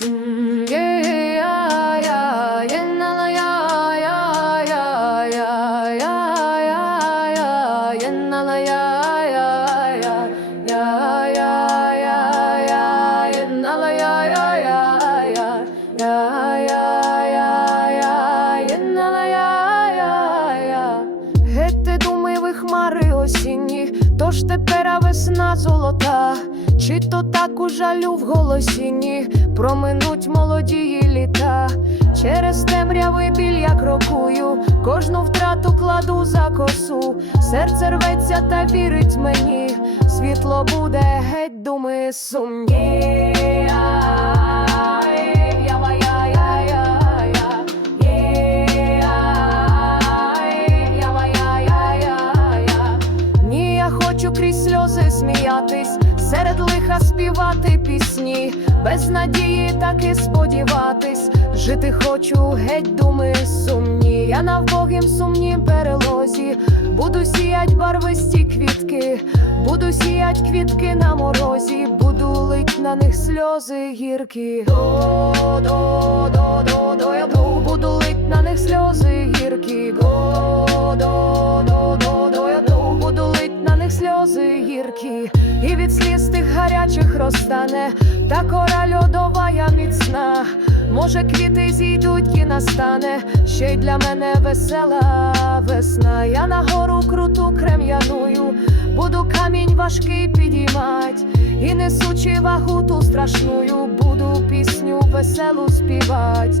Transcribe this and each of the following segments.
Геть тож тепер весна золота, чи то так у жалю в голосі? Ні. Проминуть молодії літа, через темрявий біль я крокую, кожну втрату кладу за косу, серце рветься та вірить мені, світло буде, геть думи сумні. Хочу крізь сльози сміятись, серед лиха співати пісні, без надії так і сподіватись, жити хочу, геть думи сумні. Я на вбогім сумнім перелозі, буду сіять барвисті квітки, буду сіять квітки на морозі, буду лить на них сльози гіркі. До, до, до, до, до, я буду лить на них сльози гіркі. До, І від сліз тих гарячих розтане, та кора льодова я міцна. Може, квіти зійдуть і настане, ще й для мене весела весна. Я на гору круту крем'яную, буду камінь важкий підіймать, і несучи вагу ту страшную, буду пісню веселу співать.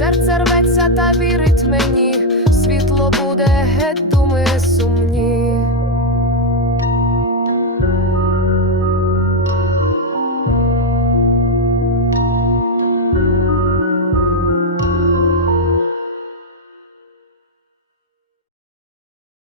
серце рветься та вірить мені, світло буде геть думи сумні.